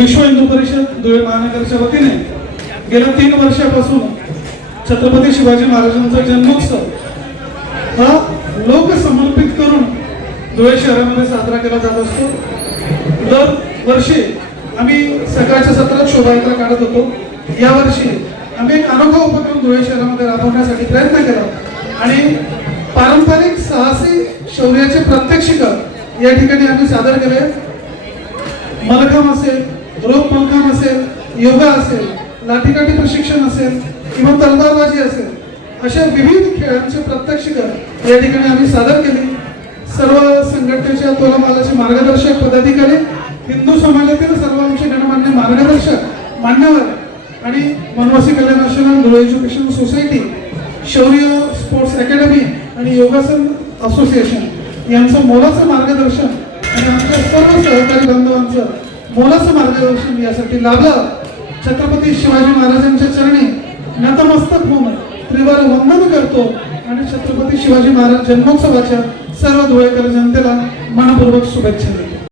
विश्व हिंदू परिषद धुळे महानगरच्या वतीने गेल्या 3 वर्षापासून छत्रपती शिवाजी महाराजांचा जन्मोत्सव हा लोक समर्पित करून धुळे शहरामध्ये साजरा केला जात असतो। दर वर्षी आम्ही सकाळच्या सत्रात शोभायात्रा काढत होतो। या वर्षी आम्ही एक अनोखा उपक्रम धुळे शहरामध्ये राबवण्यासाठी प्रयत्न केला आणि पारंपरिक साहसी शौर्याचे प्रात्यक्षिक या ठिकाणी आम्ही सादर केले। मलखांब असेल, रोप मलखांब असेल, योगा असेल, लाठीकाठी प्रशिक्षण असेल किंवा तलवारबाजी असेल, अशा विविध खेळांचे प्रात्यक्षिक या ठिकाणी आम्ही सादर केले। सर्व संघटनेच्या तोलामालाचे मार्गदर्शक पदाधिकारी, हिंदू समाजातील सर्व आमचे गणमान्य मार्गदर्शक मान्यवर आणि वनवासी कल्याण आश्रम, धुळे एज्युकेशन सोसायटी, शौर्य स्पोर्ट्स अकॅडमी आणि योगासन असोसिएशन यांचं मोलाचं मार्गदर्शन आणि आमच्या सर्व सहकारी बांधवांचं मोलाचं मार्गदर्शन यासाठी लाभलं। छत्रपती शिवाजी महाराजांच्या चरणी नतमस्तक होऊन त्रिवार वंदन करतो आणि छत्रपती शिवाजी महाराज जन्मोत्सवाच्या सर्व धुळेकर जनतेला मनपूर्वक शुभेच्छा देतो।